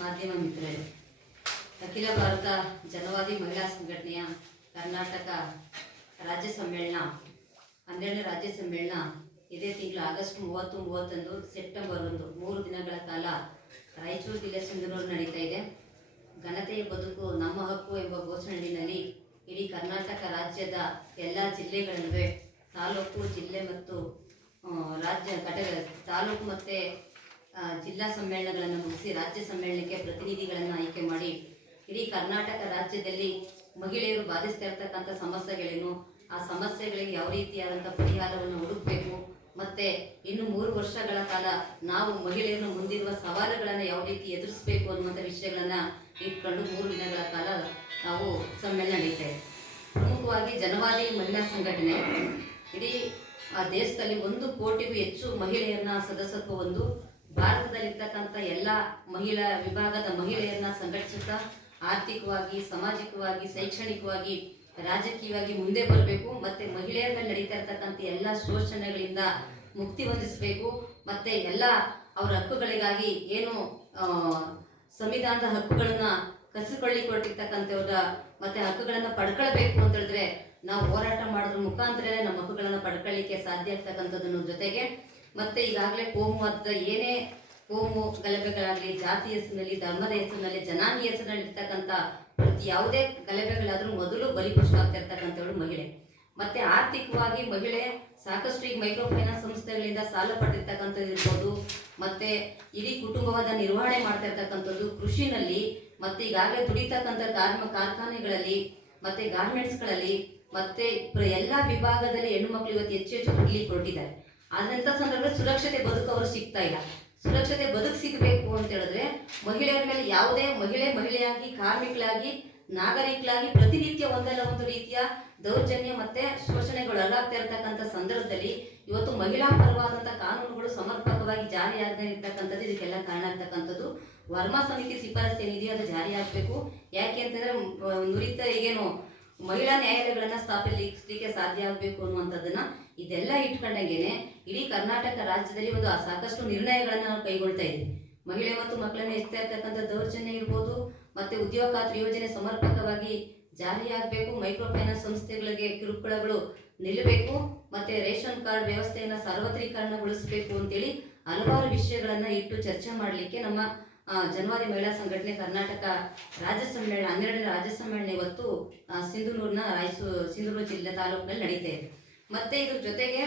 ಮಾಧ್ಯಮ ಮಿತ್ರರು, ಅಖಿಲ ಭಾರತ ಜನವಾದಿ ಮಹಿಳಾ ಸಂಘಟನೆಯ ಕರ್ನಾಟಕ ರಾಜ್ಯ ಸಮ್ಮೇಳನ, ಹನ್ನೆರಡನೇ ರಾಜ್ಯ ಸಮ್ಮೇಳನ ಇದೇ ತಿಂಗಳು ಆಗಸ್ಟ್ ಮೂವತ್ತು ಮೂವತ್ತೊಂದು ಸೆಪ್ಟೆಂಬರ್ ಒಂದು ಮೂರು ದಿನಗಳ ಕಾಲ ರಾಯಚೂರು ಜಿಲ್ಲೆ ಸಿಂಧನೂರು ನಡೀತಾ ಇದೆ. ಘನತೆಯ ಬದುಕು, ನಮ್ಮ ಹಕ್ಕು ಎಂಬ ಘೋಷಣೆಯಲ್ಲಿ ಇಡೀ ಕರ್ನಾಟಕ ರಾಜ್ಯದ ಎಲ್ಲ ಜಿಲ್ಲೆಗಳ ನಡುವೆ ತಾಲೂಕು, ಜಿಲ್ಲೆ ಮತ್ತು ರಾಜ್ಯ ಘಟಕ, ತಾಲೂಕು ಮತ್ತು ಜಿಲ್ಲಾ ಸಮ್ಮೇಳನಗಳನ್ನು ಮುಗಿಸಿ ರಾಜ್ಯ ಸಮ್ಮೇಳನಕ್ಕೆ ಪ್ರತಿನಿಧಿಗಳನ್ನು ಆಯ್ಕೆ ಮಾಡಿ ಇಡೀ ಕರ್ನಾಟಕ ರಾಜ್ಯದಲ್ಲಿ ಮಹಿಳೆಯರು ಬಾಧಿಸ್ತಾ ಇರ್ತಕ್ಕಂಥ ಸಮಸ್ಯೆಗಳೇನು, ಆ ಸಮಸ್ಯೆಗಳಿಗೆ ಯಾವ ರೀತಿಯಾದಂಥ ಪರಿಹಾರವನ್ನು ಹುಡುಕಬೇಕು, ಮತ್ತೆ ಇನ್ನು ಮೂರು ವರ್ಷಗಳ ಕಾಲ ನಾವು ಮಹಿಳೆಯರನ್ನು ಮುಂದಿರುವ ಸವಾಲುಗಳನ್ನು ಯಾವ ರೀತಿ ಎದುರಿಸಬೇಕು ಅನ್ನುವಂಥ ವಿಷಯಗಳನ್ನು ಇಟ್ಕೊಂಡು ಮೂರು ದಿನಗಳ ಕಾಲ ನಾವು ಸಮ್ಮೇಳನ ನಡೀತೇವೆ ಪ್ರಮುಖವಾಗಿ ಜನವಾದಿ ಮಹಿಳಾ ಸಂಘಟನೆ. ಇಡೀ ಆ ದೇಶದಲ್ಲಿ ಒಂದು ಕೋಟಿಗೂ ಹೆಚ್ಚು ಮಹಿಳೆಯರನ್ನ ಸದಸ್ಯತ್ವ ಒಂದು ಭಾರತದಲ್ಲಿರ್ತಕ್ಕಂಥ ಎಲ್ಲ ಮಹಿಳಾ ವಿಭಾಗದ ಮಹಿಳೆಯರನ್ನ ಸಂಘಟಿಸುತ್ತಾ ಆರ್ಥಿಕವಾಗಿ, ಸಾಮಾಜಿಕವಾಗಿ, ಶೈಕ್ಷಣಿಕವಾಗಿ, ರಾಜಕೀಯವಾಗಿ ಮುಂದೆ ಬರಬೇಕು. ಮತ್ತೆ ಮಹಿಳೆಯರ ಮೇಲೆ ನಡೀತಾ ಇರ್ತಕ್ಕಂಥ ಎಲ್ಲ ಶೋಷಣೆಗಳಿಂದ ಮುಕ್ತಿ ಹೊಂದಿಸಬೇಕು. ಮತ್ತೆ ಎಲ್ಲ ಅವರ ಹಕ್ಕುಗಳಿಗಾಗಿ ಏನು ಸಂವಿಧಾನದ ಹಕ್ಕುಗಳನ್ನ ಕಸಿಕೊಳ್ಳಿಕೊಟ್ಟಿರ್ತಕ್ಕಂಥವ್ರ ಮತ್ತೆ ಹಕ್ಕುಗಳನ್ನ ಪಡ್ಕೊಳ್ಬೇಕು ಅಂತ ಹೇಳಿದ್ರೆ ನಾವು ಹೋರಾಟ ಮಾಡೋದ್ರ ಮುಖಾಂತರನೇ ನಮ್ಮ ಹಕ್ಕುಗಳನ್ನ ಪಡ್ಕೊಳ್ಳಿಕ್ಕೆ ಸಾಧ್ಯ ಆಗ್ತಕ್ಕಂಥದ್ದನ್ನು ಜೊತೆಗೆ ಮತ್ತೆ ಈಗಾಗಲೇ ಕೋಮುವಾದ ಏನೇ ಕೋಮು ಗಲಭೆಗಳಾಗಲಿ, ಜಾತಿ ಹೆಸರಿನಲ್ಲಿ, ಧರ್ಮದ ಹೆಸರಿನಲ್ಲಿ ಜನಾಂಗೀಯ ಹೆಸರಿನಲ್ಲಿ ಇರ್ತಕ್ಕಂಥ ಪ್ರತಿ ಯಾವುದೇ ಗಲಭೆಗಳಾದರೂ ಮೊದಲು ಬಲಿಪಶು ಇರ್ತಕ್ಕಂಥವಳು ಮಹಿಳೆ. ಮತ್ತೆ ಆರ್ಥಿಕವಾಗಿ ಮಹಿಳೆ ಸಾಕಷ್ಟು ಈಗ ಮೈಕ್ರೋ ಫೈನಾನ್ಸ್ ಸಂಸ್ಥೆಗಳಿಂದ ಸಾಲ ಪಡೆದಿರ್ತಕ್ಕಂಥದ್ದು ಇರ್ಬೋದು, ಮತ್ತೆ ಇಡೀ ಕುಟುಂಬವಾದ ನಿರ್ವಹಣೆ ಮಾಡ್ತಾ ಇರ್ತಕ್ಕಂಥದ್ದು ಕೃಷಿನಲ್ಲಿ, ಮತ್ತೆ ಈಗಾಗಲೇ ದುಡಿತಕ್ಕಂಥ ಕಾರ್ಮ ಕಾರ್ಖಾನೆಗಳಲ್ಲಿ, ಮತ್ತೆ ಗಾರ್ಮೆಂಟ್ಸ್ಗಳಲ್ಲಿ ಮತ್ತೆ ಎಲ್ಲ ವಿಭಾಗದಲ್ಲಿ ಹೆಣ್ಣು ಮಕ್ಕಳು ಇವತ್ತು ಹೆಚ್ಚು ಹೆಚ್ಚು ಇಲ್ಲಿ ಹೊರಟಿದ್ದಾರೆ. ಆದಂಥ ಸಂದರ್ಭದಲ್ಲಿ ಸುರಕ್ಷತೆ ಬದುಕು ಅವರು ಸಿಗ್ತಾ ಇಲ್ಲ. ಸುರಕ್ಷತೆ ಬದುಕು ಸಿಗಬೇಕು ಅಂತ ಹೇಳಿದ್ರೆ ಮಹಿಳೆಯರ ಮೇಲೆ ಯಾವುದೇ ಮಹಿಳೆ ಮಹಿಳೆಯಾಗಿ, ಕಾರ್ಮಿಕಳಾಗಿ, ನಾಗರಿಕಳಾಗಿ ಪ್ರತಿನಿತ್ಯ ಒಂದಲ್ಲ ಒಂದು ರೀತಿಯ ದೌರ್ಜನ್ಯ ಮತ್ತೆ ಶೋಷಣೆಗಳು ಅಲ್ಲಾಗ್ತಾ ಇರತಕ್ಕಂಥ ಸಂದರ್ಭದಲ್ಲಿ ಇವತ್ತು ಮಹಿಳಾ ಪರವಾದಂಥ ಕಾನೂನುಗಳು ಸಮರ್ಪಕವಾಗಿ ಜಾರಿಯಾಗದೇ ಇರ್ತಕ್ಕಂಥದ್ದು, ಇದಕ್ಕೆಲ್ಲ ಕಾರಣ ಆಗ್ತಕ್ಕಂಥದ್ದು. ವರ್ಮಾ ಸಮಿತಿ ಶಿಫಾರಸು ಏನಿದೆಯೋ ಅದು ಜಾರಿ ಆಗಬೇಕು. ಯಾಕೆ ಅಂತಂದ್ರೆ ನುರಿತ ಈಗೇನು ಮಹಿಳಾ ನ್ಯಾಯಾಲಯಗಳನ್ನ ಸ್ಥಾಪಿಸಲಿಕ್ಕೆ ಸಾಧ್ಯ ಆಗಬೇಕು ಅನ್ನುವಂಥದ್ದನ್ನ ಇದೆಲ್ಲ ಇಟ್ಕೊಂಡಂಗೆನೆ ಇಡೀ ಕರ್ನಾಟಕ ರಾಜ್ಯದಲ್ಲಿ ಒಂದು ಸಾಕಷ್ಟು ನಿರ್ಣಯಗಳನ್ನ ನಾವು ಕೈಗೊಳ್ತಾ ಇದ್ದೀವಿ. ಮಹಿಳೆ ಮತ್ತು ಮಕ್ಕಳನ್ನ ಹೆಚ್ಚುತ್ತಾ ಇರ್ತಕ್ಕಂಥ ದೌರ್ಜನ್ಯ ಇರ್ಬೋದು, ಮತ್ತೆ ಉದ್ಯೋಗ ಖಾತ್ರಿ ಯೋಜನೆ ಸಮರ್ಪಕವಾಗಿ ಜಾರಿಯಾಗಬೇಕು ಮೈಕ್ರೋ ಫೈನಾನ್ಸ್ ಸಂಸ್ಥೆಗಳಿಗೆ ಕಿರುಕುಳಗಳು ನಿಲ್ಲಬೇಕು, ಮತ್ತೆ ರೇಷನ್ ಕಾರ್ಡ್ ವ್ಯವಸ್ಥೆಯನ್ನ ಸಾರ್ವತ್ರೀಕರಣಗೊಳಿಸಬೇಕು ಅಂತೇಳಿ ಹಲವಾರು ವಿಷಯಗಳನ್ನ ಇಟ್ಟು ಚರ್ಚೆ ಮಾಡಲಿಕ್ಕೆ ನಮ್ಮ ಆ, ಜನವಾದಿ ಮಹಿಳಾ ಸಂಘಟನೆ ಕರ್ನಾಟಕ ರಾಜ್ಯ ಸಮ್ಮೇಳನ ಹನ್ನೆರಡನೇ ರಾಜ್ಯ ಸಮ್ಮೇಳನ ಇವತ್ತು ಆ, ಸಿಂಧನೂರಿನ ರಾಯಚೂರು ಸಿಂಧನೂರು ಜಿಲ್ಲೆ ತಾಲೂಕಿನಲ್ಲಿ ನಡೀತಾ ಇದೆ. ಮತ್ತೆ ಇದ್ರ ಜೊತೆಗೆ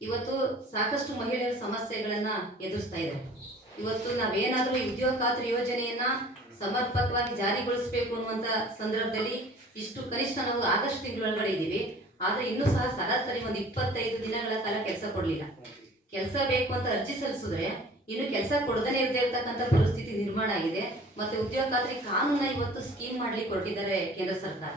ಇವತ್ತು ಸಾಕಷ್ಟು ಮಹಿಳೆಯರ ಸಮಸ್ಯೆಗಳನ್ನ ಎದುರಿಸ್ತಾ ಇದೆ. ಇವತ್ತು ನಾವೇನಾದರೂ ಉದ್ಯೋಗ ಖಾತ್ರಿ ಯೋಜನೆಯನ್ನ ಸಮರ್ಪಕವಾಗಿ ಜಾರಿಗೊಳಿಸಬೇಕು ಅನ್ನುವಂತ ಸಂದರ್ಭದಲ್ಲಿ ಇಷ್ಟು ಕನಿಷ್ಠ ನಾವು ಆಗಸ್ಟ್ ತಿಂಗಳೊಳಗಡೆ ಇದ್ದೀವಿ. ಆದರೆ ಇನ್ನೂ ಸಹ ಸರಾಸರಿ ಒಂದು ಇಪ್ಪತ್ತೈದು ದಿನಗಳ ಕಾಲ ಕೆಲಸ ಕೊಡಲಿಲ್ಲ. ಕೆಲಸ ಬೇಕು ಅಂತ ಅರ್ಜಿ ಸಲ್ಲಿಸಿದ್ರೆ ಇನ್ನು ಕೆಲಸ ಕೊಡದೇ ಇರದೇ ಇರತಕ್ಕಂಥ ಪರಿಸ್ಥಿತಿ ನಿರ್ಮಾಣ ಆಗಿದೆ. ಮತ್ತೆ ಉದ್ಯೋಗ ಖಾತ್ರಿ ಕಾನೂನ ಇವತ್ತು ಸ್ಕೀಮ್ ಮಾಡ್ಲಿಕ್ಕೆ ಕೊಟ್ಟಿದ್ದಾರೆ ಕೇಂದ್ರ ಸರ್ಕಾರ.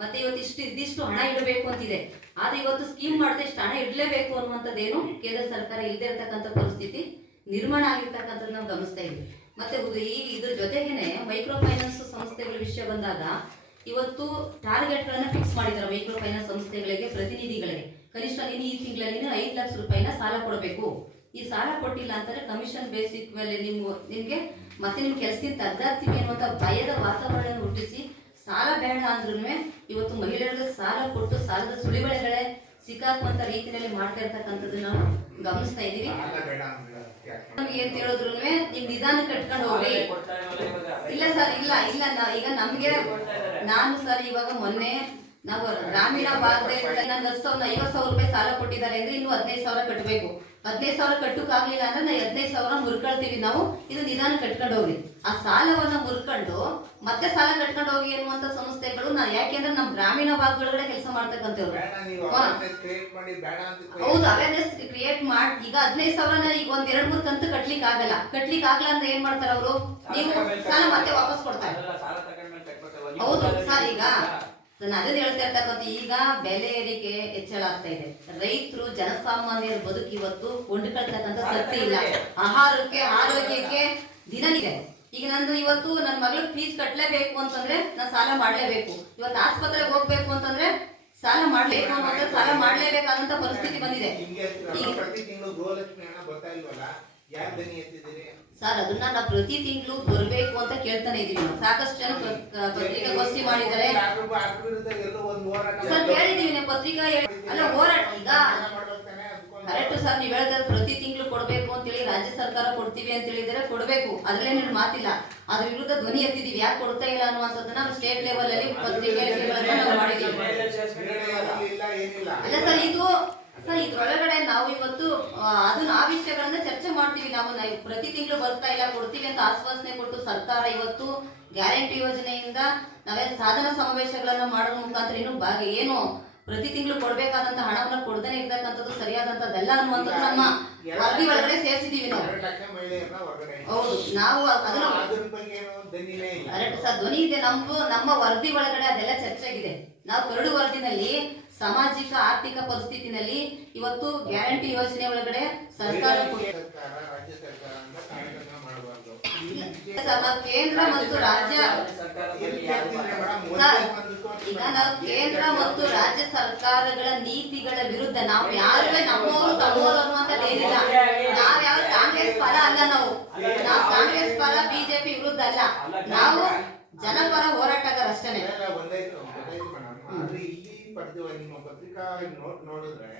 ಮತ್ತೆ ಇವತ್ತು ಇಷ್ಟು ಇದಿಷ್ಟು ಹಣ ಇಡಬೇಕು ಅಂತಿದೆ. ಆದ್ರೆ ಇವತ್ತು ಸ್ಕೀಮ್ ಮಾಡದೆ ಇಷ್ಟು ಹಣ ಇಡಲೇಬೇಕು ಅನ್ನುವಂಥದ್ದೇನು ಕೇಂದ್ರ ಸರ್ಕಾರ ಇಲ್ಲದೆ ಇರತಕ್ಕಂಥ ಪರಿಸ್ಥಿತಿ ನಿರ್ಮಾಣ ಆಗಿರ್ತಕ್ಕಂಥದ್ದು ನಾವು ಗಮನಿಸ್ತಾ ಇದ್ವಿ. ಮತ್ತೆ ಈಗ ಇದ್ರ ಜೊತೆಗೇನೆ ಮೈಕ್ರೋ ಫೈನಾನ್ಸ್ ಸಂಸ್ಥೆಗಳ ವಿಷಯ ಬಂದಾಗ ಇವತ್ತು ಟಾರ್ಗೆಟ್ ಗಳನ್ನ ಫಿಕ್ಸ್ ಮಾಡಿದ್ದಾರೆ ಮೈಕ್ರೋ ಫೈನಾನ್ಸ್ ಸಂಸ್ಥೆಗಳಿಗೆ, ಪ್ರತಿನಿಧಿಗಳಿಗೆ. ಕನಿಷ್ಠ ನೀನು ಈ ತಿಂಗಳಲ್ಲಿ ಐದು ಲಕ್ಷ ರೂಪಾಯಿನ ಸಾಲ ಕೊಡಬೇಕು. ಈ ಸಾಲ ಕೊಟ್ಟಿಲ್ಲ ಅಂತಂದ್ರೆ ಕಮಿಷನ್ ಬೇಸಿಕ್ ಮೇಲೆ ನಿಮ್ಮ ನಿಮ್ಗೆ ಮತ್ತೆ ನಿಮ್ ಕೆಲಸದಿಂದ ತಗ್ದಾಗ್ತೀವಿ ಅನ್ನುವಂಥ ಭಯದ ವಾತಾವರಣ ಹುಟ್ಟಿಸಿ ಸಾಲ ಬೇಡ ಅಂದ್ರೂ ಇವತ್ತು ಮಹಿಳೆಯರಿಗೆ ಸಾಲ ಕೊಟ್ಟು ಸಾಲದ ಸುಳಿಬಳೆಗಳೇ ಸಿಕ್ಕಾಕುವಂತ ರೀತಿಯಲ್ಲಿ ಮಾಡ್ತಾ ಇರ್ತಕ್ಕಂಥದ್ದು ನಾವು ಗಮನಿಸ್ತಾ ಇದೀವಿ? ನಮ್ಗೆ ಏನ್ ಹೇಳಿದ್ರು ನಿಮ್ ನಿಧಾನ ಕಟ್ಕೊಂಡು ಹೋಗಿ ಇಲ್ಲ ಸರ್ ಇಲ್ಲ ಇಲ್ಲ ನಾ- ಈಗ ನಮ್ಗೆ ನಾನು ಸರ್ ಇವಾಗ ಮೊನ್ನೆ ನಾವು ಗ್ರಾಮೀಣ ಭಾಗದಲ್ಲಿ ಐವತ್ ಹತ್ತು ಸಾವಿರ ಐವತ್ತು ಸಾವಿರ ರೂಪಾಯಿ ಸಾಲ ಕೊಟ್ಟಿದ್ದಾರೆ ಅಂದ್ರೆ ಇನ್ನು ಹದಿನೈದು ಸಾವಿರ ಕಟ್ಟಬೇಕು ಹದಿನೈದು ಸಾವಿರ ಕಟ್ಟಕ್ಕಾಗಲಿಲ್ಲ ಅಂದ್ರೆ ನಾವು ಹದಿನೈದು ಸಾವಿರ ಮುರ್ಕೊಳ್ತೀವಿ ನಾವು. ಇದು ನಿಧಾನ ಕಟ್ಕೊಂಡು ಹೋಗಿ. ಆ ಸಾಲವನ್ನ ಮುರ್ಕೊಂಡು ಮತ್ತೆ ಸಾಲ ಕಟ್ಕೊಂಡು ಹೋಗಿ ಅನ್ನುವಂತ ಸಂಸ್ಥೆಗಳು ನಾ ಯಾಕೆಂದ್ರೆ ನಮ್ಮ ಗ್ರಾಮೀಣ ಭಾಗಗಳೊಳಗಡೆ ಕೆಲಸ ಮಾಡ್ತಕ್ಕಂಥವ್ರು. ಹೌದು ಅವೇರ್ನೆಸ್ ಕ್ರಿಯೇಟ್ ಮಾಡಿ ಈಗ ಹದಿನೈದು ಸಾವಿರನ ಈಗ ಒಂದ್ ಎರಡ್ ಮೂರ್ ಕಂತು ಕಟ್ಲಿಕ್ಕೆ ಆಗಲ್ಲ ಕಟ್ಲಿಕ್ಕೆ ಆಗಲ್ಲ ಅಂದ್ರೆ ಏನ್ ಮಾಡ್ತಾರ ಅವರು? ನೀವು ಸಾಲ ಮತ್ತೆ ವಾಪಸ್ ಕೊಡ್ತಾರೆ. ಹೌದು ಸರ್ ಈಗ ನಾನು ಅದೇ ಹೇಳ್ತಾ ಇರ್ತಕ್ಕಂಥ ಈಗ ಬೆಲೆ ಏರಿಕೆ ಹೆಚ್ಚಳ ಆಗ್ತಾ ಇದೆ. ರೈತರು ಜನಸಾಮಾನ್ಯರ ಬದುಕು ಇವತ್ತು ಕೊಂಡ್ಕೊಳ್ತಕ್ಕಂಥ ಶಕ್ತಿ ಇಲ್ಲ. ಆಹಾರಕ್ಕೆ ಆರೋಗ್ಯಕ್ಕೆ ದಿನ ಇದೆ. ಈಗ ನಂದು ಇವತ್ತು ನನ್ನ ಮಗಳು ಫೀಸ್ ಕಟ್ಟಲೇಬೇಕು ಅಂತಂದ್ರೆ ನಾನು ಸಾಲ ಮಾಡಲೇಬೇಕು. ಇವತ್ತು ಆಸ್ಪತ್ರೆಗೆ ಹೋಗ್ಬೇಕು ಅಂತಂದ್ರೆ ಸಾಲ ಮಾಡ್ಬೇಕು ಅಂತಂದ್ರೆ ಸಾಲ ಮಾಡಲೇಬೇಕಾದಂತ ಪರಿಸ್ಥಿತಿ ಬಂದಿದೆ. ಹಿಂಗೆ ಈಗ ಪ್ರತಿ ತಿಂಗಳು ಗೃಹಲಕ್ಷ್ಮಿ ಹಣ ಬರ್ತಾ ಇಲ್ವಲ್ಲ? ಯಾಕೆ ದನಿ ಎತ್ತಿದ್ದೀರಿ? ಸರ್ ಅದನ್ನ ನಾವು ಪ್ರತಿ ತಿಂಗಳು ಬರಬೇಕು ಅಂತ ಕೇಳ್ತಾನೆ ಇದೀವಿ ನಾವು. ಸಾಕಷ್ಟು ಜನ ಪತ್ರಿಕೆ ಪತ್ರಿಕಾಗೋಷ್ಠಿ ಮಾಡಿದ್ದಾರೆ. ಸರ್ ಕೇಳಿದೀವಿ ನೀವು ಪತ್ರಿಕಾ ಅಲ್ಲ, ಹೋರಾಟ ಈಗ. ಕರೆಕ್ಟ್ ಸರ್, ನೀವು ಹೇಳಿದ್ರೆ ಪ್ರತಿ ತಿಂಗಳು ಕೊಡಬೇಕು ಅಂತೇಳಿ ರಾಜ್ಯ ಸರ್ಕಾರ ಕೊಡ್ತೀವಿ ಅಂತ ಹೇಳಿದ್ರೆ ಕೊಡಬೇಕು. ಅದ್ರಲ್ಲೇನು ಮಾತಿಲ್ಲ. ಅದ್ರ ವಿರುದ್ಧ ಧ್ವನಿ ಎತ್ತಿದೀವಿ ಯಾಕೆ ಕೊಡ್ತಾ ಇಲ್ಲ ಅನ್ನುವಂಥದ್ದನ್ನ ನಾವು ಸ್ಟೇಟ್ ಲೆವೆಲ್ ಅಲ್ಲಿ ನಾವು ನಿರ್ಣಯದಲ್ಲಿ ಏನಿಲ್ಲ ಅಲ್ಲ, ಸರ್, ಇದು, ಸರ್, ಇದ್ರೊಳಗಡೆ ನಾವು ಇವತ್ತು ಅದನ್ನ ಆ ವಿಷಯಗಳನ್ನ ಚರ್ಚೆ ಮಾಡ್ತೀವಿ. ನಾವು ಪ್ರತಿ ತಿಂಗಳು ಬರ್ತಾ ಇಲ್ಲ ಕೊಡ್ತೀವಿ ಅಂತ ಆಶ್ವಾಸನೆ ಕೊಟ್ಟು ಸರ್ಕಾರ ಇವತ್ತು ಗ್ಯಾರಂಟಿ ಯೋಜನೆಯಿಂದ ನಾವೇ ಸಾಧನ ಸಮಾವೇಶಗಳನ್ನ ಮಾಡೋ ಮುಖಾಂತರ ಏನು ಭಾಗ ಏನು ಪ್ರತಿ ತಿಂಗಳು ಕೊಡ್ಬೇಕಾದಂತ ಹಣವನ್ನ ಕೊಡದೇ ಇರ್ತಕ್ಕಂಥದ್ದು ಸರಿಯಾದಂತದ್ದಲ್ಲ ಅನ್ನುವಂಥದ್ದು ನಮ್ಮ ವರದಿ ಒಳಗಡೆ ಸೇರಿಸಿದೀವಿ ನಾವು. ಹೌದು ನಾವು ಅದನ್ನ ಸರ್ ಧ್ವನಿ ಇದೆ. ನಮ್ಮ ನಮ್ಮ ವರದಿ ಒಳಗಡೆ ಅದೆಲ್ಲ ಚರ್ಚೆಗಿದೆ. ನಾವು ಕರಡು ವರದಿನಲ್ಲಿ ಸಾಮಾಜಿಕ ಆರ್ಥಿಕ ಪರಿಸ್ಥಿತಿನಲ್ಲಿ ಇವತ್ತು ಗ್ಯಾರಂಟಿ ಯೋಜನೆ ಒಳಗಡೆ ಸರ್ಕಾರ ಕೇಂದ್ರ ಮತ್ತು ರಾಜ್ಯ ಈಗ ನಾವು ಕೇಂದ್ರ ಮತ್ತು ರಾಜ್ಯ ಸರ್ಕಾರಗಳ ನೀತಿಗಳ ವಿರುದ್ಧ ನಾವು ಯಾರುವೆ ನಮ್ಮವರು ತಮ್ಮವರು ಅನ್ನುವಂಥದ್ದೇನಿಲ್ಲ ನಾವ್ ಯಾವ ಕಾಂಗ್ರೆಸ್ ಪರ ಅಲ್ಲ ನಾವು. ನಾವು ಕಾಂಗ್ರೆಸ್ ಪರ ಬಿಜೆಪಿ ವಿರುದ್ಧ ಅಲ್ಲ. ನಾವು ಜನಪರ ಹೋರಾಟಗಾರ ಪಡೆದಿರುವ ನಿಮ್ಮ ಪತ್ರಿಕಾ ನೋಟ್ ನೋಡಿದ್ರೆ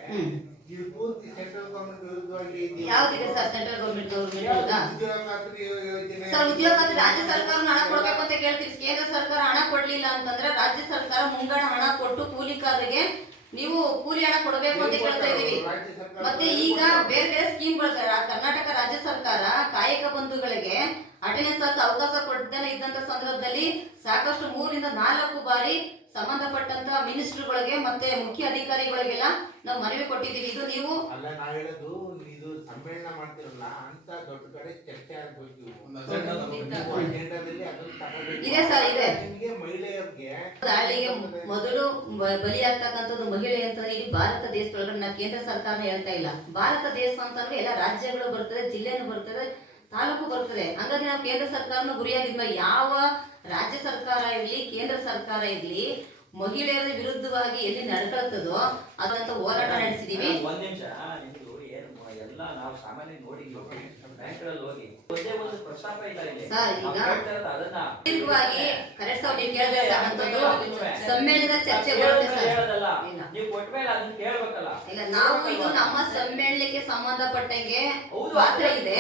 ನೀವು ಪೂರ್ತಿ ಸೆಂಟ್ರಲ್ ಗವರ್ಮೆಂಟ್ ವಿರುದ್ಧವಾಗಿ? ಯಾವ್ದಿದೆ ಸರ್ ಸೆಂಟ್ರಲ್ ಗೌರ್ಮೆಂಟ್ ಗೌರ್ಮೆಂಟ್ ಯೋಜನೆ? ಸರ್ ಉದ್ಯೋಗ ಖಾತ್ರಿ ರಾಜ್ಯ ಸರ್ಕಾರ ಹಣ ಕೊಡ್ಬೇಕು ಅಂತ ಕೇಳ್ತೀವಿ ಕೇಂದ್ರ ಸರ್ಕಾರ ಹಣ ಕೊಡ್ಲಿಲ್ಲ ಅಂತಂದ್ರೆ ರಾಜ್ಯ ಸರ್ಕಾರ ಮುಂಗಡ ಹಣ ಕೊಟ್ಟು ಕೂಲಿಕಾರರಿಗೆ ನೀವು ಕೂಲಿ ಹಣ ಕೊಡಬೇಕು ಅಂತ ಕೇಳ್ತಾ ಇದೀವಿ ಮತ್ತೆ ಈಗ ಬೇರೆ ಬೇರೆ ಸ್ಕೀಮ್ಗಳು ಕರ್ನಾಟಕ ರಾಜ್ಯ ಸರ್ಕಾರ ಕಾಯಕ ಬಂಧುಗಳಿಗೆ ಅಟೆಂಡೆನ್ಸ್ ಅಂತ ಅವಕಾಶ ಕೊಡ್ತಾನೆ ಇದ್ದಂತ ಸಂದರ್ಭದಲ್ಲಿ ಸಾಕಷ್ಟು ಮೂರಿಂದ ನಾಲ್ಕು ಬಾರಿ ಸಂಬಂಧಪಟ್ಟಂತ ಮಿನಿಸ್ಟರ್ಗಳಿಗೆ ಮತ್ತೆ ಮುಖ್ಯ ಅಧಿಕಾರಿಗಳಿಗೆಲ್ಲ ನಾವು ಮನವಿ ಕೊಟ್ಟಿದ್ದೀವಿ ಇದು ನೀವು ಅಲ್ಲ ನಾವ್ ಹೇಳೋದು ಇದು ಸಮ್ಮೇಳನ ಮಾಡ್ತಿರಲ್ಲ ಅಂತ ದೊಡ್ಡ ಕಡೆ ಚರ್ಚೆ ಆಗ್ಬೇಕು. ಇದೆ ಸರ್, ಇದೆ. ನಿಮ್ಗೆ ಮಹಿಳೆಯರಿಗೆ ದಾಳಿಗೆ ಮೊದಲು ಬಲಿಯಾಗ್ತಕ್ಕಂತ ಬಲಿಯಾಗ್ತಕ್ಕಂಥದ್ದು ಮಹಿಳೆ ಅಂತ ಇಲ್ಲಿ ಭಾರತ ದೇಶದೊಳಗಡೆ ನಾವು ಕೇಂದ್ರ ಸರ್ಕಾರ ಹೇಳ್ತಾ ಇಲ್ಲ ಭಾರತ ದೇಶ ಅಂತಂದ್ರೆ ಎಲ್ಲ ರಾಜ್ಯಗಳು ಬರ್ತದೆ ಜಿಲ್ಲೆನೂ ಬರ್ತದೆ ತಾಲೂಕು ಬರ್ತದೆ. ಹಾಗಾಗಿ ನಾವು ಕೇಂದ್ರ ಸರ್ಕಾರನ ಗುರಿಯಾಗಿದ್ವ ಯಾವ ರಾಜ್ಯ ಸರ್ಕಾರ ಇರಲಿ, ಕೇಂದ್ರ ಸರ್ಕಾರ ಇರ್ಲಿ, ಮಹಿಳೆಯರ ವಿರುದ್ಧವಾಗಿ ಎಲ್ಲಿ ನಡ್ಕೊಳ್ತದೋ ಅದಂತ ಹೋರಾಟ ನಡೆಸಿದೀವಿ ಒಂದ್ ನಿಮಿಷ ನಿಮ್ದು ಏನು ಮ- ಎಲ್ಲ ನಾವು ಸಾಮಾನ್ಯ ನೋಡಿದ್ವಿ ಬ್ಯಾಂಕ್ಗಳಲ್ಲಿ ಹೋಗಿ ಒಂದೇ ಒಂದು ಪ್ರಸ್ತಾಪ ಇಲ್ಲ ಇಲ್ಲಿ ಸರ್, ಈಗ- ನಾವು ಹೇಳ್ತಾ ಇರೋದು ಅದನ್ನ ದೀರ್ಘವಾಗಿ ಕರೆಕ್ಟ್ ಕೇಳಬೇಕಾದಂಥದ್ದು ಸಮ್ಮೇಳನದ ಚರ್ಚೆ ಬರುತ್ತೆ ಸರ್. ಹೇಳೋದಲ್ಲ ಇಲ್ಲ. ನೀವು ಕೊಟ್ಮೇಲೆ ಅದನ್ನ ಕೇಳ್ಬೇಕಲ್ಲ. ಇಲ್ಲ ನಾವು ಇದು ನಮ್ಮ ಸಮ್ಮೇಳನಕ್ಕೆ ಸಂಬಂಧಪಟ್ಟಂಗೆ ಪಾತ್ರ ಇದೆ?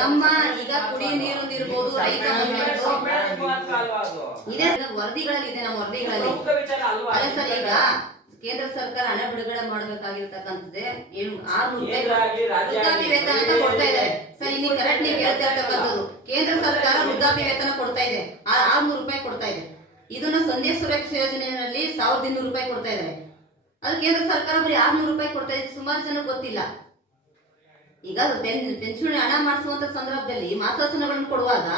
ನಮ್ಮ ಈಗ ಕುಡಿ ನೀರು ಇರ್ಬೋದು ರೈತ ಇದೆ ವರದಿಗಳಲ್ಲಿ ಇದೆ ನಮ್ಮ ವರದಿಗಳಲ್ಲಿ ಅಲ್ಲ ಸರ್ ಈಗ ಕೇಂದ್ರ ಸರ್ಕಾರ ಹಣ ಬಿಡುಗಡೆ ಮಾಡಬೇಕಾಗಿರ್ತಕ್ಕಂಥದ್ದೇ ವೃದ್ಧಾಪ್ಯ ವೇತನ ಅಂತ ಕೊಡ್ತಾ ಇದೆ ಸರ್ ಇಲ್ಲಿ ಕರೆಕ್ಟ್ ನೀವು ಹೇಳ್ತಾ ಇರ್ತಕ್ಕಂಥದ್ದು. ಕೇಂದ್ರ ಸರ್ಕಾರ ವೃದ್ಧಾಪ್ಯ ವೇತನ ಕೊಡ್ತಾ ಇದೆ. ಆ ಆರ್ನೂರು ರೂಪಾಯಿ ಕೊಡ್ತಾ ಇದೆ. ಇದನ್ನ ಸಂಧ್ಯಾ ಸುರಕ್ಷಾ ಯೋಜನೆಯಲ್ಲಿ ಸಾವಿರದ ಇನ್ನೂರು ರೂಪಾಯಿ ಕೊಡ್ತಾ ಇದ್ದಾರೆ. ಅದು ಕೇಂದ್ರ ಸರ್ಕಾರ ಬರೀ ಆರ್ನೂರು ರೂಪಾಯಿ ಕೊಡ್ತಾ ಇದೆ. ಸುಮಾರು ಜನ ಗೊತ್ತಿಲ್ಲ. ಈಗ ಪೆನ್ ಪೆನ್ಷನ್ ಹಣ ಮಾಡಿಸುವಂತ ಸಂದರ್ಭದಲ್ಲಿ ಮಾಸಾಸನಗಳನ್ನು ಕೊಡುವಾಗ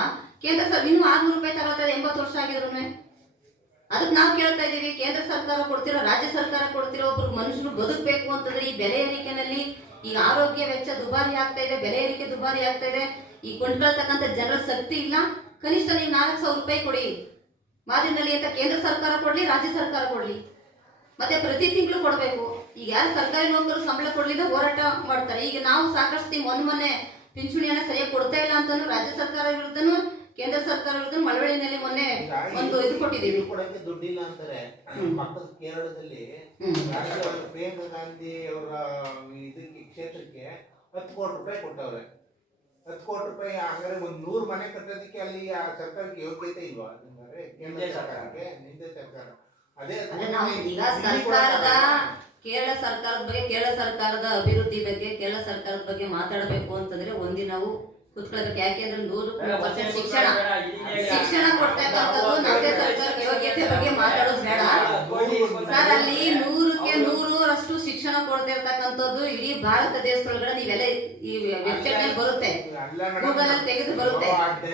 ಕೇಂದ್ರ ಸರ್ ಇನ್ನೂ ಆರ್ನೂರು ರೂಪಾಯಿ ತಗೋತಾರೆ ಎಂಬತ್ತು ವರ್ಷ ಆಗಿದ್ರು ಅದಕ್ಕೆ ನಾವು ಕೇಳ್ತಾ ಇದ್ದೀವಿ, ಕೇಂದ್ರ ಸರ್ಕಾರ ಕೊಡ್ತಿರೋ, ರಾಜ್ಯ ಸರ್ಕಾರ ಕೊಡ್ತಿರೋ ಒಬ್ರು ಮನುಷ್ಯರು ಬದುಕಬೇಕು ಅಂತಂದ್ರೆ ಈ ಬೆಲೆ ಏರಿಕೆನಲ್ಲಿ ಈಗ ಆರೋಗ್ಯ ವೆಚ್ಚ ದುಬಾರಿ ಆಗ್ತಾ ಇದೆ, ಬೆಲೆ ಏರಿಕೆ ದುಬಾರಿ ಆಗ್ತಾ ಇದೆ. ಈ ಕೊಂಡ್ಕೊಳ್ತಕ್ಕಂಥ ಜನರ ಶಕ್ತಿ ಇಲ್ಲ. ಕನಿಷ್ಠ ನೀವು ನಾಲ್ಕು ಸಾವಿರ ರೂಪಾಯಿ ಕೊಡಿ. ಮಾದಿನಲ್ಲಿ ಅಂತ ಕೇಂದ್ರ ಸರ್ಕಾರ ಕೊಡ್ಲಿ, ರಾಜ್ಯ ಸರ್ಕಾರ ಕೊಡ್ಲಿ. ಮತ್ತೆ ಪ್ರತಿ ತಿಂಗಳು ಕೊಡಬೇಕು. ಈಗ ಯಾರು ಸರ್ಕಾರಿ ನೌಕರರು ಸಂಬಳ ಕೊಡಲಿಲ್ಲ, ಹೋರಾಟ ಮಾಡ್ತಾರೆ. ಈಗ ನಾವು ಸಾಕಷ್ಟು ಮೊನ್ನೆ ಮೊನ್ನೆ ಪಿಂಚಣಿಯನ್ನು ಸರಿಯಾಗಿ ಕೊಡ್ತಾ ಇಲ್ಲ ಅಂತಲೂ ರಾಜ್ಯ ಸರ್ಕಾರ ವಿರುದ್ಧನು ಕೇಂದ್ರ ಸರ್ಕಾರ ಮಳವಳ್ಳಿನಲ್ಲಿ ಮೊನ್ನೆ ಒಂದು ಇದು ಕೊಟ್ಟಿದ್ದೀವಿ. ಇದು ಕೊಡಕ್ಕೆ ದುಡ್ಡಿಲ್ಲ ಅಂತಾರೆ. ಮಕ್ಕಳ ಪಕ್ಕದ ಕೇರಳದಲ್ಲಿ ಪ್ರಿಯಾಂಕಾ ಗಾಂಧಿ ಅವರ ಇದಕ್ಕೆ ಕ್ಷೇತ್ರಕ್ಕೆ ಹತ್ತು ಕೋಟಿ ರೂಪಾಯಿ ಕೊಟ್ಟವ್ರೆ. ಹತ್ತು ಕೋಟಿ ರೂಪಾಯಿ ಹಂಗಾರೆ ಒಂದ್ ನೂರು ಮನೆ ಕಟ್ಟೋದಕ್ಕೆ ಅಲ್ಲಿ ಆ ಸರ್ಕಾರಕ್ಕೆ ಯೋಗ್ಯತೆ ಇಲ್ವಾ? ಹಂಗಾರೆ ಕೇಂದ್ರ ಸರ್ಕಾರ. ಸರ್ಕಾರಕ್ಕೆ ನಿಂದೆ ಸರ್ಕಾರ. ಅದೇ ಸರ್ಕಾರದ ಕೇರಳ ಸರ್ಕಾರದ ಬಗ್ಗೆ ಕೇರಳ ಸರ್ಕಾರದ ಅಭಿವೃದ್ಧಿ ಬಗ್ಗೆ ಕೇರಳ ಸರ್ಕಾರದ ಬಗ್ಗೆ ಮಾತಾಡಬೇಕು ಅಂತಂದ್ರೆ ಒಂದಿ ಯಾಕೆ ಯಾಕೆಂದ್ರೆ ನೂರು ಪರ್ಸೆಂಟ್ ಶಿಕ್ಷಣ. ಶಿಕ್ಷಣ ಕೊಡ್ತಾ ನಮ್ಮದೇ ಸರ್ಕಾರ ಯೋಗ್ಯತೆ ಬಗ್ಗೆ ಮಾತಾಡೋದು ಬೇಡ. ಸರ್ ಅಲ್ಲಿ ನೂರಕ್ಕೆ ನೂರರಷ್ಟು ಶಿಕ್ಷಣ ಕೊಡ್ತಾ ಇರ್ತಕ್ಕಂಥದ್ದು ಇಡೀ ಭಾರತ ದೇಶದೊಳಗಡೆ ನೀವೆಲ್ಲ ಈ ವೆಬ್ಸೈಟ್ ಬರುತ್ತೆ. ಗೂಗಲ್ ಅಲ್ಲಿ ತೆಗೆದು ಬರುತ್ತೆ.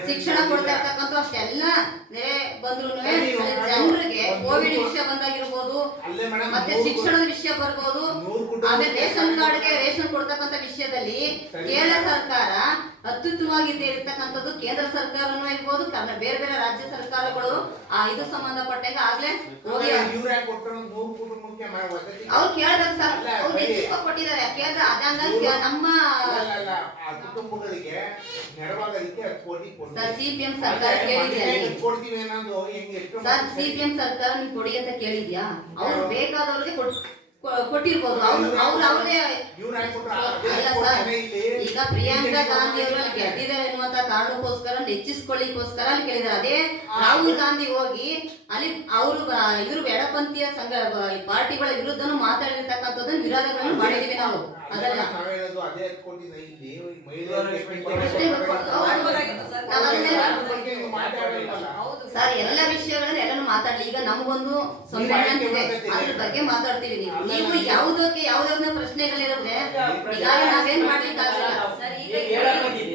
ಶಿಕ್ಷಣ ಕೊಡ್ತಾ ಇರ್ತಕ್ಕಂಥ ಅಷ್ಟೆಲ್ಲ ಬಂದ್ರು ಜನರಿಗೆ ಕೋವಿಡ್ ವಿಷಯ ಬಂದಾಗಿರ್ಬೋದು ಮತ್ತೆ ಶಿಕ್ಷಣದ ವಿಷಯ ಬರ್ಬೋದು. ನೂರು ಆಮೇಲೆ ರೇಷನ್ ಕಾರ್ಡ್ಗೆ ರೇಷನ್ ಕೊಡ್ತಕ್ಕಂಥ ವಿಷಯದಲ್ಲಿ ಕೇರಳ ಸರ್ಕಾರ ಅತ್ಯುತ್ತಮವಾಗಿ ಇರ್ತಕ್ಕಂಥದ್ದು ಕೇಂದ್ರ ಸರ್ಕಾರನೂ ಇರ್ಬೋದು ಬೇರೆ ಬೇರೆ ರಾಜ್ಯ ಸರ್ಕಾರಗಳು ಆ ಇದು ಸಂಬಂಧಪಟ್ಟಾಗ ಆಗ್ಲೇ ನೂರು ಅವ್ರು ಕೇಳ್ಬೇಕು ಸರ್ ಅಲ್ಲ, ಅವ್ರು ಹೆಚ್ಚಿಗೆ ಕೊಟ್ಟಿದ್ದಾರೆ. ಕೇಳಿದ್ರೆ ಅದಂಗ ನಮ್ಮ ಕುಟುಂಬಗಳಿಗೆ ನೆರವಾಗೋದಕ್ಕೆ ಹತ್ತು ಕೋಟಿ ಸರ್ ಸಿ ಪಿ ಎಂ ಸರ್ಕಾರ ಕೇಳಿದ್ಯಾ ನೀವು? ಕೊಡ್ತೀವಿ ಅನ್ನೋದು ಹೆಂಗೆ ಎಷ್ಟು ಸರ್ ಸಿ ಪಿ ಎಂ ಸರ್ಕಾರ ಕೊಡಿ ಅಂತ ಕೇಳಿದ್ಯಾ? ಅವ್ರು ಬೇಕಾದವ್ರಿಗೆ ಕೊಟ್ ಕೊ- ಕೊಟ್ಟಿರ್ಬೋದು. ಅವ್ರು ಅವ್ರದೇ ಈಗ ಪ್ರಿಯಾಂಕಾ ಗಾಂಧಿ ಅವರು ಅಲ್ಲಿ ಗೆದ್ದಿದ್ದಾರೆ ಎನ್ನುವಂತ ಕಾರಣಕ್ಕೋಸ್ಕರ ಹೆಚ್ಚಿಸ್ಕೊಳ್ಳಿಕ್ಕೋಸ್ಕರ ಅಲ್ಲಿ ಕೇಳಿದಾರೆ. ಅದೇ ರಾಹುಲ್ ಗಾಂಧಿ ಹೋಗಿ ಅಲ್ಲಿ ಅವರು ಇವರು ಎಡಪಂಥೀಯ ಸಂಘ ಪಾರ್ಟಿಗಳ ವಿರುದ್ಧನೂ ಮಾತಾಡಿರ್ತಕ್ಕಂಥದ್ದನ್ನ ವಿರೋಧಗಳನ್ನು ಮಾಡಿದೀವಿ ನಾವು. ಅದೆಲ್ಲ. ಅದನ್ನ ಅಷ್ಟೇ ಸರ್ ಎಲ್ಲ ವಿಷಯಗಳನ್ನ ಎಲ್ಲಾನು ಮಾತಾಡ್ಲಿ. ಈಗ ನಮಗೊಂದು ಸಂಭಾಷಣೆ ಇದೆ ಅದ್ರ ಬಗ್ಗೆ ಮಾತಾಡ್ತೀವಿ ನೀವು. ನೀವು ಯಾವುದಕ್ಕೆ ಯಾವ್ದಾದ್ರು ಪ್ರಶ್ನೆಗಳಿರುತ್ತೆ ಈಗಾಗಲೇ ನಾವೇನ್ ಮಾಡ್ಲಿಕ್ಕೆ ಆಗಲ್ಲ ಈಗ ಹೇಳಕ್ ಬಂದಿದ್ದೀವಿ.